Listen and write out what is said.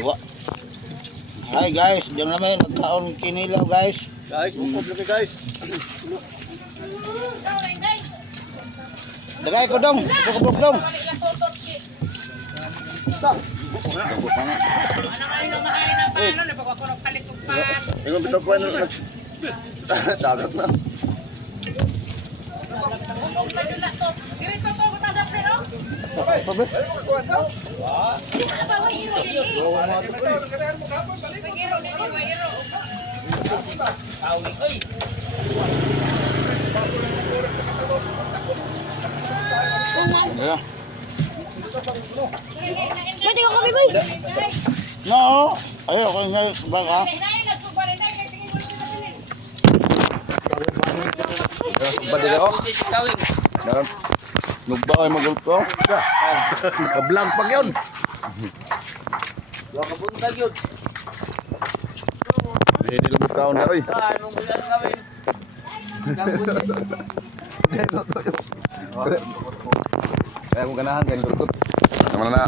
Dua. Hi guys, diyan namin nagkaon kinilaw guys. Guys, lagi guys. Dagay ko dong, kukubrok dong. Ingon bitaw ko ano nag dagat na. Pabe. Yeah. Pwede ko kami, boy. No, ayo kay nga baka. Badila ko. Dalam Nugba ay magulto. ka-vlog pa yun. Hindi lang kaon na oy. Kaya kung ganahan, kaya kurkot. Naman na.